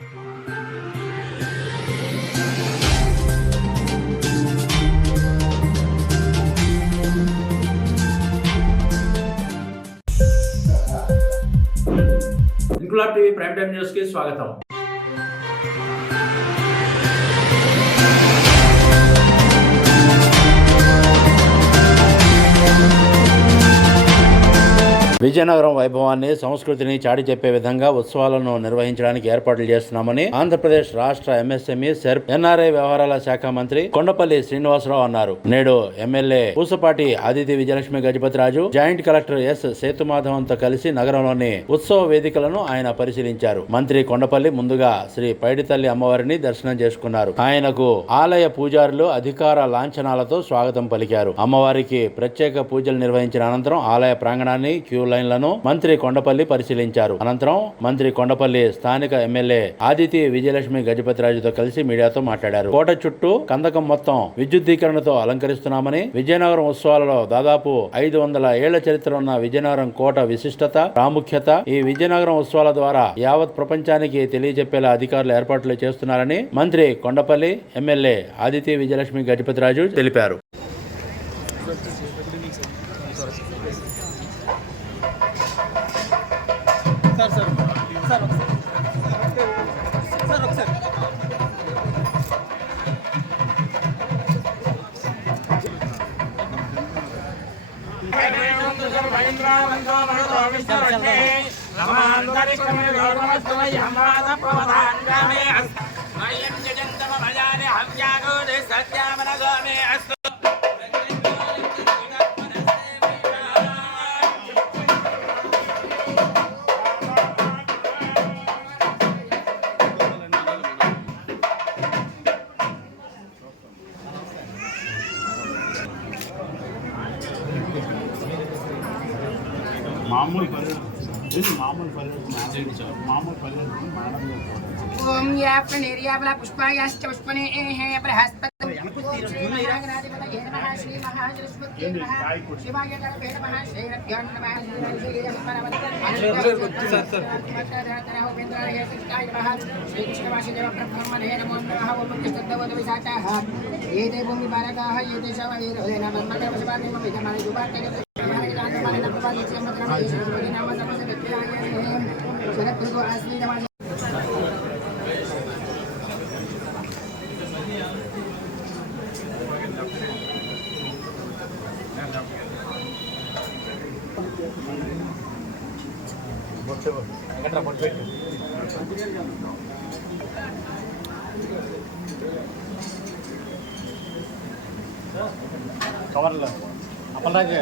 Inquilab TV prime time news కి స్వాగతం. విజయనగరం వైభవాన్ని, సంస్కృతిని చాటి చెప్పే విధంగా ఉత్సవాలను నిర్వహించడానికి ఏర్పాట్లు చేస్తున్నామని ఆంధ్రప్రదేశ్ రాష్ట్ర ఎంఎస్ఎంఈ సెర్ప్ ఎన్ఆర్ఐ వ్యవహారాల శాఖ మంత్రి కొండపల్లి శ్రీనివాసరావు అన్నారు. నేడు MLA Pusapati Aditi Vijayalakshmi Gajapathiraju, joint collector S సేతుమాధవంతో కలిసి నగరంలోని ఉత్సవ వేదికలను ఆయన పరిశీలించారు. మంత్రి కొండపల్లి ముందుగా శ్రీ పైడితల్లి అమ్మవారిని దర్శనం చేసుకున్నారు. ఆయనకు ఆలయ పూజారులు అధికార లాంఛనాలతో స్వాగతం పలికారు. అమ్మవారికి ప్రత్యేక పూజలు నిర్వహించిన అనంతరం ఆలయ ప్రాంగణాన్ని, క్యూ లైన్లను మంత్రి కొండపల్లి పరిశీలించారు. అనంతరం మంత్రి కొండపల్లి స్థానిక ఎమ్మెల్యే ఆదితి విజయలక్ష్మి గజపతిరాజుతో కలిసి మీడియాతో మాట్లాడారు. కోట చుట్టూ కందకం మొత్తం విద్యుద్దీకరణతో అలంకరిస్తున్నామని, విజయనగరం ఉత్సవాలలో దాదాపు 500 ఏళ్ల చరిత్ర ఉన్న విజయనగరం కోట విశిష్టత, ప్రాముఖ్యత ఈ విజయనగరం ఉత్సవాల ద్వారా యావత్ ప్రపంచానికి తెలియజెప్పేలా అధికారులు ఏర్పాట్లు చేస్తున్నారని మంత్రి కొండపల్లి, ఎమ్మెల్యే ఆదితి విజయలక్ష్మి గజపతిరాజు తెలిపారు. ओम या प्रणेर्याबला पुष्पायाश्च पुष्पने हे बृहस्पति श्री महासरस्वती शिवाय गणपते नमः श्री रत्यान नमः श्री कृष्णवासुदेव ब्रह्मणे नमो नमः ओम कृष्णदेव विसाचाः ये देवो विबारकाः ये देशवैरो नमः मकरवशवानि मम विजमानि दुबाते కవర్లో అప్పలాగే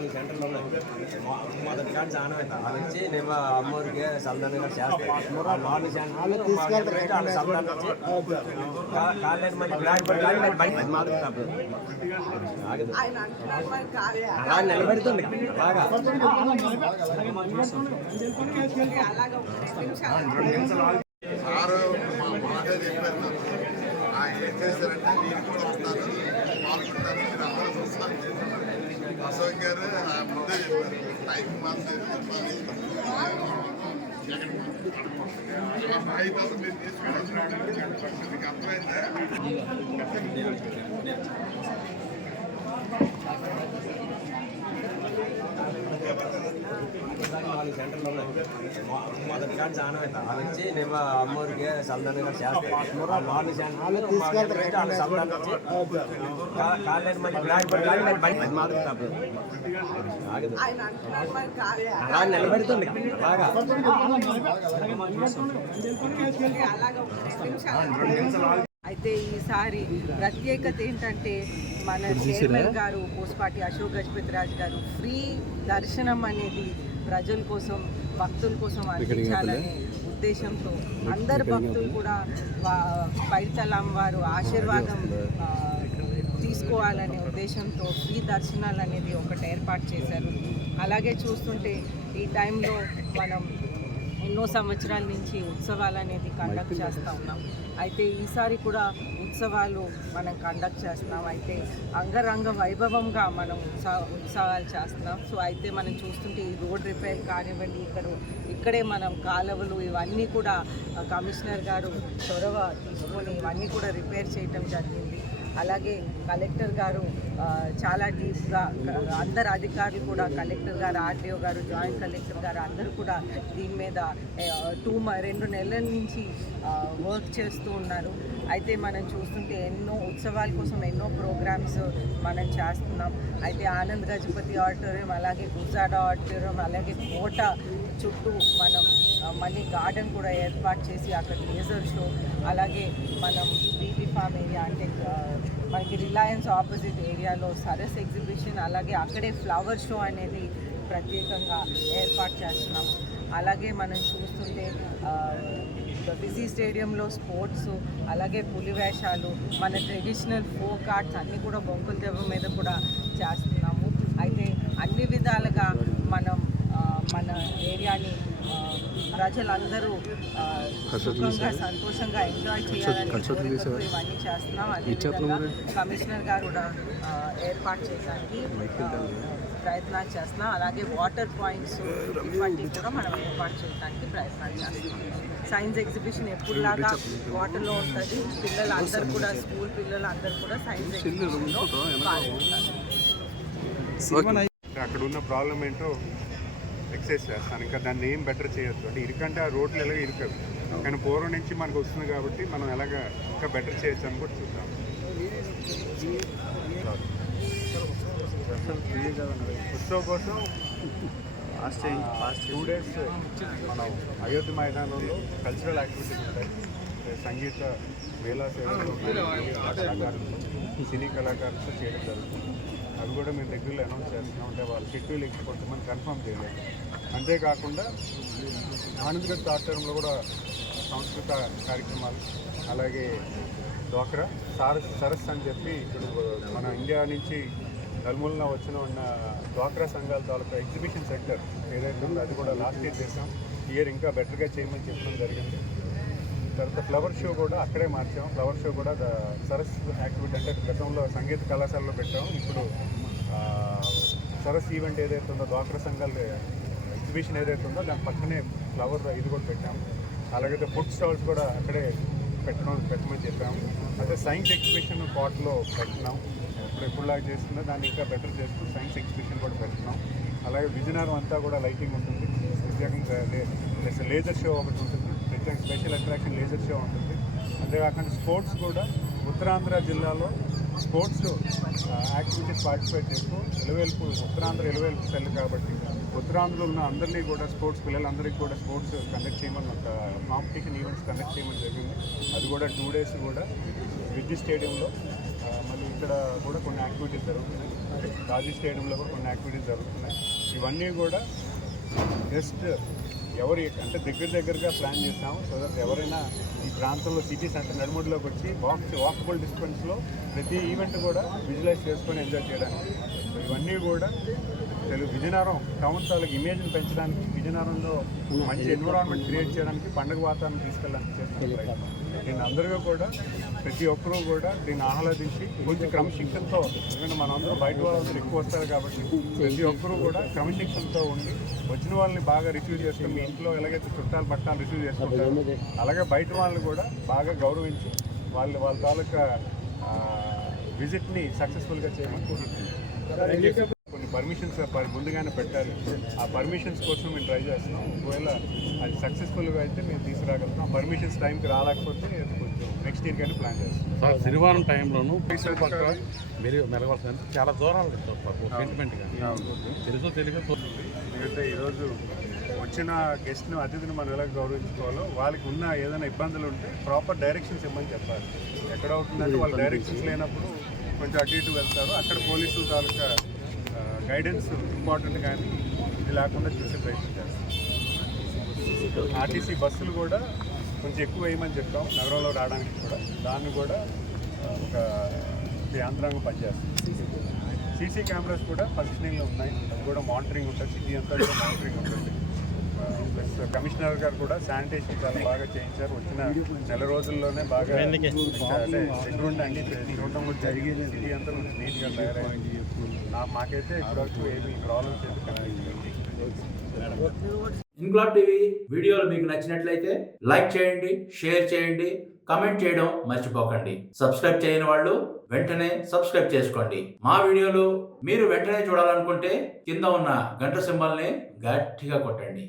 4 సెంటర్లు ఉన్నాయి. మొదటి కానీ చాలా అవుతాయి. వాళ్ళు వచ్చి నేను అమ్మూరికి సంతానం కూడా చేస్తాను. 4 సెంటర్లు వాళ్ళు సంతానం వచ్చి కాలేజ్ మళ్ళీ బ్లాక్ బోర్డ్ కానీ బండి మాత్రం తప్పదు. అలా నిలబెడుతుంది బాగా 2 నిమిషాలు సారు మా మాటే చెప్పారు నాకు. ఆయన ఏం చేశారంటే నేను కూడా వస్తాను పాల్గొంటాను మీరు అందరూ చూస్తాను అశోక్ గారు ముందే చెప్పారు టైం మాత్రం బాధ్యతలు మీరు తీసుకెళ్ళి మీకు అర్థమైందా? 4 సెంటర్లు ఉన్నాయి. మొదటి కానీ చాలా అవుతాయి. వాళ్ళు వచ్చి నేను అమ్మూరికి సంతానం కూడా చేస్తాను. 4 సెంటర్లు వాళ్ళు సంతానం వచ్చి కాలేజ్ మళ్ళీ బ్లాక్ బోర్డ్ కానీ బండి మాత్రం తప్పదు. అలా నిలబెడుతుంది బాగా 2 నిమిషాలు. అయితే ఈసారి ప్రత్యేకత ఏంటంటే మన చైర్మన్ గారు పోస్పాటి అశోక్ గజపతి రాజు గారు ఫ్రీ దర్శనం అనేది ప్రజల కోసం భక్తుల కోసం అందించాలనే ఉద్దేశంతో అందరు భక్తులు కూడా పైడితల్లి వారు ఆశీర్వాదం తీసుకోవాలనే ఉద్దేశంతో ఫ్రీ దర్శనాలు అనేది ఒకటి ఏర్పాటు చేశారు. అలాగే చూస్తుంటే ఈ టైంలో మనం ఎన్నో సంవత్సరాల నుంచి ఉత్సవాలు అనేది కండక్ట్ చేస్తూ ఉన్నాం. అయితే ఈసారి కూడా ఉత్సవాలు మనం కండక్ట్ చేస్తున్నాం. అయితే అంగరంగ వైభవంగా మనం ఉత్సవాలు చేస్తున్నాం. సో అయితే మనం చూస్తుంటే ఈ రోడ్ రిపేర్ కానివ్వండి, ఇక్కడే మనం కాలువలు ఇవన్నీ కూడా కమిషనర్ గారు చొరవ తీసుకొని ఇవన్నీ కూడా రిపేర్ చేయటం జరిగింది. అలాగే కలెక్టర్ గారు చాలా డీప్గా అందరు అధికారులు కూడా కలెక్టర్ గారు, ఆర్డీఓ గారు, జాయింట్ కలెక్టర్ గారు అందరూ కూడా దీని మీద 2 నెలల నుంచి వర్క్ చేస్తూ ఉన్నారు. అయితే మనం చూస్తుంటే ఎన్నో ఉత్సవాల కోసం ఎన్నో ప్రోగ్రామ్స్ మనం చేస్తున్నాం. అయితే ఆనంద్ గజపతి ఆడిటోరియం, అలాగే గుజాడ ఆడిటోరియం, అలాగే కోట చుట్టూ మనం మళ్ళీ గార్డెన్ కూడా ఏర్పాటు చేసి అక్కడ లేజర్ షో, అలాగే మనం బీటీ ఫామ్ ఏరియా అంటే మనకి రిలయన్స్ ఆపోజిట్ ఏరియాలో సరస్ ఎగ్జిబిషన్, అలాగే అక్కడే ఫ్లవర్ షో అనేది ప్రత్యేకంగా ఏర్పాటు చేస్తున్నాము. అలాగే మనం చూస్తుంటే బిజీ స్టేడియంలో స్పోర్ట్స్, అలాగే పులి వేషాలు, మన ట్రెడిషనల్ ఫోక్ ఆర్ట్స్ అన్నీ కూడా బొంకుల దెబ్బ మీద కూడా చేస్తున్నాము. అయితే అన్ని విధాలుగా మనం మన ఏరియాని ప్రజలందరూ సుఖంగా సంతోషంగా ఎంజాయ్ చేయాలని ఇవన్నీ చేస్తున్నాం. అదేవిధంగా కమిషనర్ గారు కూడా ఏర్పాటు చేయడానికి ప్రయత్నాలు చేస్తున్నాం. అలాగే వాటర్ పాయింట్స్ ఇవన్నీ కూడా మనం ఏర్పాటు చేయడానికి ప్రయత్నాలు చేస్తున్నాం. సైన్స్ ఎగ్జిబిషన్ ఎప్పుడులాగా వాటర్లో ఉంటుంది. పిల్లలందరూ కూడా స్కూల్ పిల్లలందరూ కూడా సైన్స్ ఎగ్జిబిషన్లో పాల్గొంటారు. అక్కడ ఉన్న ప్రాబ్లం ఏంటో ఎక్సైజ్ చేస్తాను. ఇంకా దాన్ని ఏం బెటర్ చేయొచ్చు అంటే ఇరుకంటే ఆ రోడ్లు ఎలాగ ఇరుకవు, కానీ పూర్వం నుంచి మనకు వస్తుంది కాబట్టి మనం ఎలాగ ఇంకా బెటర్ చేయొచ్చు అని కూడా చూద్దాం. ఉత్సవం కోసం లాస్ట్ 2 days మనం అయోధ్య మైదానంలో కల్చరల్ యాక్టివిటీస్ ఉంటాయి. సంగీత మేళా సేవలు, కళాకారులు, సినీ కళాకారులతో చేయడం జరుగుతుంది. అవి కూడా మేము రెగ్యులర్ అనౌన్స్ చేస్తూ ఉంటే వాళ్ళు షెడ్యూల్ ఎక్కి కొంతమంది కన్ఫర్మ్ చేయలేదు. అంతేకాకుండా ఆనందగఢ్ ఆడిటోరియంలో కూడా సాంస్కృతిక కార్యక్రమాలు, అలాగే డ్వాక్రా సరస్ అని చెప్పి ఇప్పుడు మన ఇండియా నుంచి నలుమూలన ఉన్న డ్వాక్రా సంఘాల తాలూకా ఎగ్జిబిషన్ సెంటర్ ఏదైతే ఉందో అది కూడా లాస్ట్ ఇయర్ చేసాం. ఈ ఇయర్ ఇంకా బెటర్గా చేయమని చెప్పడం జరిగింది. తర్వాత ఫ్లవర్ షో కూడా అక్కడే మార్చాం. ఫ్లవర్ షో కూడా సరస్ యాక్టివిటీ అంటే గతంలో సంగీత కళాశాలలో పెట్టాం. ఇప్పుడు సరస్ ఈవెంట్ ఏదైతే ఉందో డ్వాక్రా సంఘాల ఎగ్జిబిషన్ ఏదైతే ఉందో దాని పక్కనే ఫ్లవర్ ఇది కూడా పెట్టాము. అలాగైతే ఫుడ్ స్టాల్స్ కూడా అక్కడే పెట్టమని చెప్పాము. అయితే సైన్స్ ఎగ్జిబిషన్ కోటలో పెట్టినాం. ఎప్పుడులాగా చేస్తుందో దాన్ని ఇంకా బెటర్ చేస్తూ సైన్స్ ఎగ్జిబిషన్ కూడా పెడుతున్నాం. అలాగే విజయనగరం అంతా కూడా లైటింగ్ ఉంటుంది. ప్రత్యేకంగా లేజర్ షో ఒకటి ఉంటుంది. ప్రత్యేకంగా స్పెషల్ అట్రాక్షన్ లేజర్ షో ఉంటుంది. అంతేకాకుండా స్పోర్ట్స్ కూడా ఉత్తరాంధ్ర జిల్లాలో స్పోర్ట్స్ యాక్టివిటీస్ పార్టిసిపేట్ చేస్తూ ఉత్తరాంధ్ర ఎలువేల్పు సెల్ కాబట్టి ఉత్తరాంధ్రలో ఉన్న అందరినీ కూడా స్పోర్ట్స్ పిల్లలందరికీ కూడా స్పోర్ట్స్ కండక్ట్ చేయమని ఒక కాంపిటీషన్ ఈవెంట్స్ కండక్ట్ చేయమని జరిగింది. అది కూడా 2 days కూడా విద్యుత్ స్టేడియంలో మళ్ళీ ఇక్కడ కూడా కొన్ని యాక్టివిటీస్ జరుగుతున్నాయి. గాజీ స్టేడియంలో కూడా కొన్ని యాక్టివిటీస్ జరుగుతున్నాయి. ఇవన్నీ కూడా జస్ట్ ఎవరు అంటే దగ్గరగా ప్లాన్ చేస్తాము. సో దట్ ఎవరైనా ఈ ప్రాంతంలో సిటీ సెంటర్ నడుముడిలోకి వచ్చి వాకబుల్ డిస్టెన్స్లో ప్రతి ఈవెంట్ కూడా విజువలైజ్ చేసుకొని ఎంజాయ్ చేయడానికి. సో ఇవన్నీ కూడా విజయనగరం టౌన్ తాలూకు ఇమేజ్ని పెంచడానికి, విజయనగరంలో మంచి ఎన్విరాన్మెంట్ క్రియేట్ చేయడానికి, పండుగ వాతావరణం తీసుకెళ్ళడానికి చేస్తున్న ప్రయత్నం. దీన్ని అందరూ కూడా ప్రతి ఒక్కరూ కూడా దీన్ని ఆహ్లాదించి కొంచెం క్రమశిక్షణతో, ఎందుకంటే మనందరూ బయట వాళ్ళందరూ ఎక్కువ వస్తారు కాబట్టి ప్రతి ఒక్కరూ కూడా క్రమశిక్షణతో ఉండి వచ్చిన వాళ్ళని బాగా రిసీవ్ చేసుకుని, మీ ఇంట్లో ఎలాగైతే చుట్టాలు పట్టాలు రిసీవ్ చేసుకుంటారు అలాగే బయట వాళ్ళని కూడా బాగా గౌరవించి వాళ్ళ తాలూకా విజిట్ని సక్సెస్ఫుల్గా చేయమని కోరుకుంటున్నాం. కొన్ని పర్మిషన్స్ ముందుగానే పెట్టాలి. ఆ పర్మిషన్స్ కోసం మేము ట్రై చేస్తున్నాం. ఒకవేళ అది సక్సెస్ఫుల్గా అయితే మేము తీసుకురాగలుగుతాం. పర్మిషన్స్ టైంకి రాలేకపోతే కొంచెం నెక్స్ట్ ఇయర్ కానీ ప్లాన్ చేస్తాం. సార్ శనివారం టైంలోనూ మీరు మెరగవలసిన చాలా దూరాలు సెంటిమెంట్గా తెలుసో తెలియక. ఎందుకంటే ఈరోజు వచ్చిన గెస్ట్ను, అతిథిని మనం ఎలా గౌరవించుకోవాలో, వాళ్ళకి ఉన్న ఏదైనా ఇబ్బందులు ఉంటే ప్రాపర్ డైరెక్షన్స్ ఇవ్వమని చెప్పాలి. ఎక్కడ అవుతుందంటే వాళ్ళు డైరెక్షన్స్ లేనప్పుడు కొంచెం అటు ఇటు వెళ్తారు. అక్కడ పోలీసుల తాలూకా గైడెన్స్ ఇంపార్టెంట్, కానీ ఇది లేకుండా చూసే ప్రయత్నం చేస్తాం. ఆర్టీసీ బస్సులు కూడా కొంచెం ఎక్కువ వేయమని చెప్పాం నగరంలో రావడానికి కూడా. దాన్ని కూడా ఒక యాంత్రాంగం పనిచేస్తుంది. సీసీ కెమెరాస్ కూడా ఫంక్షనింగ్లో ఉన్నాయి. అది కూడా మానిటరింగ్ ఉంటుంది. సిటీ అంతా కూడా మానిటరింగ్ ఉంటుంది. ప్లస్ కమిషనర్ గారు కూడా శానిటేషన్ చాలా బాగా చేయించారు. వచ్చిన నెల రోజుల్లోనే బాగా సెగ్మెంట్ అన్ని చూడటం కూడా జరిగింది. సిటీ అంతా నీట్గా తయారైంది. మాకైతే ఇప్పటివరకు ఏమి ప్రాబ్లమ్స్ అయితే కనిపించలేదు. ఇన్క్లాబ్ టీవీ వీడియోలు మీకు నచ్చినట్లయితే లైక్ చేయండి, షేర్ చేయండి, కమెంట్ చేయడం మర్చిపోకండి. సబ్స్క్రైబ్ చేయని వాళ్ళు వెంటనే సబ్స్క్రైబ్ చేసుకోండి. మా వీడియోలు మీరు వెంటనే చూడాలనుకుంటే కింద ఉన్న గంట సింబల్ని గట్టిగా కొట్టండి.